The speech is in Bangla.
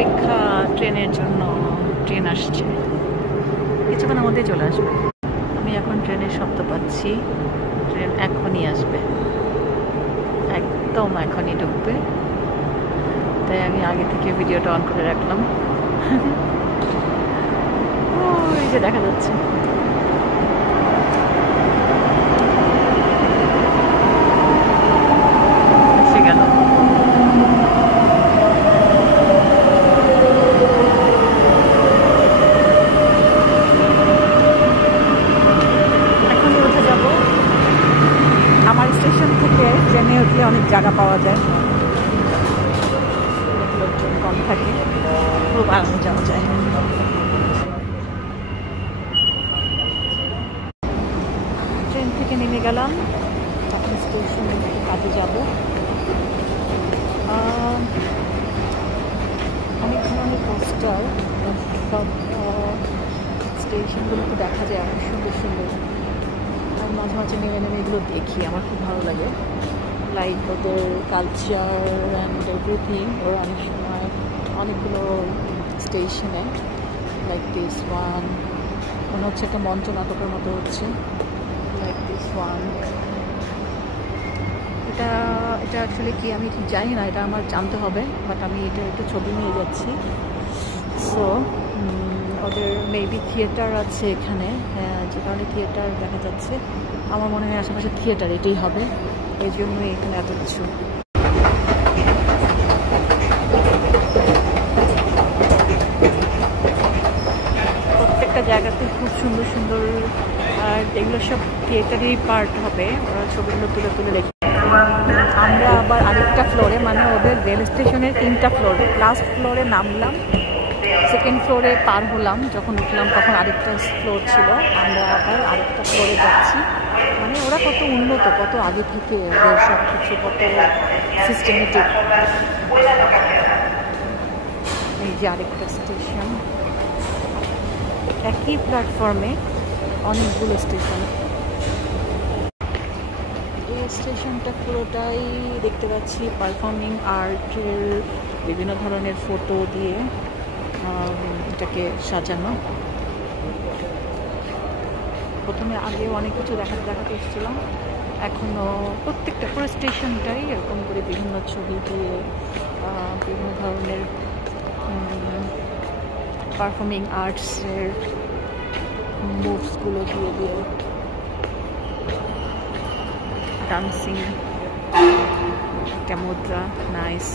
অপেক্ষা ট্রেনের জন্য। ট্রেন আসছে, কিছুক্ষণের মধ্যেই চলে আসবে। আমি এখন ট্রেনের শব্দ পাচ্ছি, ট্রেন এখনই আসবে, একদম এখনই ঢুকবে। তাই আমি আগে থেকে ভিডিওটা অন করে রাখলাম। ওই যে দেখা যাচ্ছে। স্টেশন থেকে ট্রেনে উঠলে অনেক জায়গা পাওয়া যায়, লোকজন কম থাকে, খুব আরামে যাওয়া যায়। ট্রেন থেকে নেমে গেলাম, এখন স্টেশন থেকে কাজে যাব। অনেক ধরনের পোস্টার সব স্টেশনগুলোতে দেখা যায়, অনেক সুন্দর সুন্দর। আর মাঝে মাঝে নেমে নেমে এগুলো দেখি, আমার খুব ভালো লাগে। লাইক ওদের কালচার অ্যান্ড এভরিথিং। ওরা অনেক সময় অনেকগুলো স্টেশনে, লাইক দিস ওয়ান, মনে হচ্ছে একটা মঞ্চ নাটকের মতো হচ্ছে, লাইক দিস ওয়ান। এটা অ্যাকচুয়ালি কি আমি ঠিক জানি না, এটা আমার জানতে হবে, বাট আমি এটা একটু ছবি নিয়ে যাচ্ছি। সো ওদের মেবি থিয়েটার আছে এখানে, যে কারণে থিয়েটার দেখা যাচ্ছে। আমার মনে হয় আশেপাশে থিয়েটার এটাই হবে, এই জন্যই এখানে এত কিছু। প্রত্যেকটা জায়গাতে খুব সুন্দর সুন্দর, আর এগুলো সব থিয়েটারেরই পার্ট হবে, ওরা ছবিগুলো তুলে তুলে দেখি। আমরা আবার আরেকটা ফ্লোরে, মানে ওদের রেল স্টেশনের 3টা ফ্লোর, লাস্ট ফ্লোরে নামলাম, সেকেন্ড ফ্লোরে পার হলাম, যখন উঠলাম তখন আরেকটা ফ্লোর ছিল, আমরা আবার আরেকটা ফ্লোরে যাচ্ছি। মানে ওরা কত উন্নত, কত আগে থেকে ওদের সব কিছু কত সিস্টেমেটিক। এই যে আরেকটা স্টেশন, একই প্ল্যাটফর্মে অনেকগুলো স্টেশন। এই স্টেশনটা পুরোটাই দেখতে পাচ্ছি পারফর্মিং আর্টের বিভিন্ন ধরনের ফটো দিয়ে এটাকে সাজানো। প্রথমে আগে অনেক কিছু দেখাতে এসেছিলাম, এখনও প্রত্যেকটা পুরো স্টেশনটাই এরকম করে বিভিন্ন ছবি দিয়ে, বিভিন্ন ধরনের পারফর্মিং আর্টসের মুভসগুলো দিয়ে দিয়ে, ডান্সিং একটা মুদ্রা, নাইস।